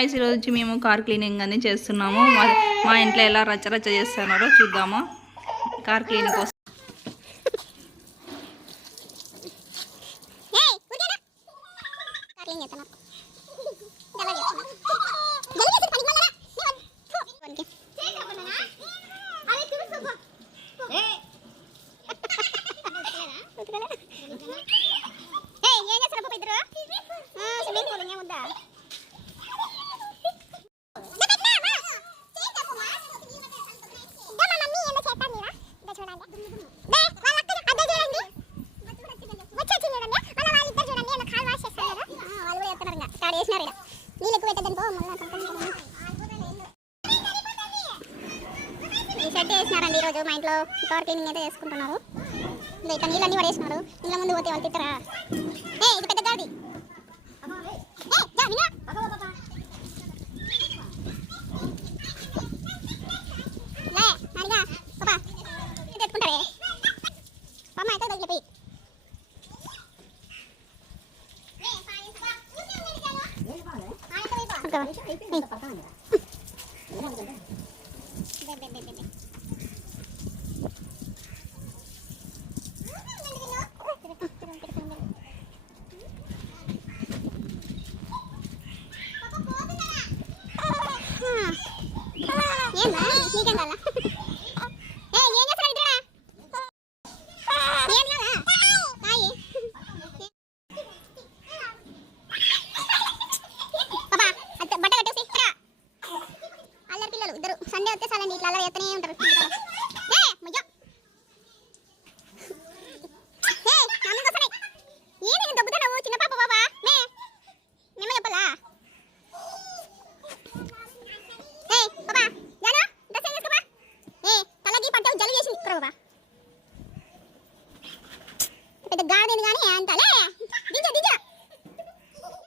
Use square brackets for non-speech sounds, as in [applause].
Ice ఈరోజు వచ్చి మేము కార్ క్లీనింగ్ అని చేస్తున్నాము. మా ఇంట్లో ఎలా రచ్చరచ్చ చేస్తున్నారో చూద్దాము. కార్ క్లీనింగ్ కోసం. [laughs] నీళ్ళు ఎక్కువ పెట్టదని ఈ షెడ్ వేసినారండి ఈరోజు మా ఇంట్లో. కార్ క్లీనింగ్ అయితే చేసుకుంటున్నారు. ఇంకా ఇక్కడ నీళ్ళు అన్ని పడేసినారు. ఇళ్ళ ముందు పోతే వాళ్ళు తిట్టరా? ఏ ఇది పెద్ద గాడి Magkawa. Ay. Bebe, bebe, bebe. Yan, mami. Higan lala. పట్టావు జలుబు చేసింది ఇక్కడ బాబా పెద్ద గాదేది కానీ అంతలే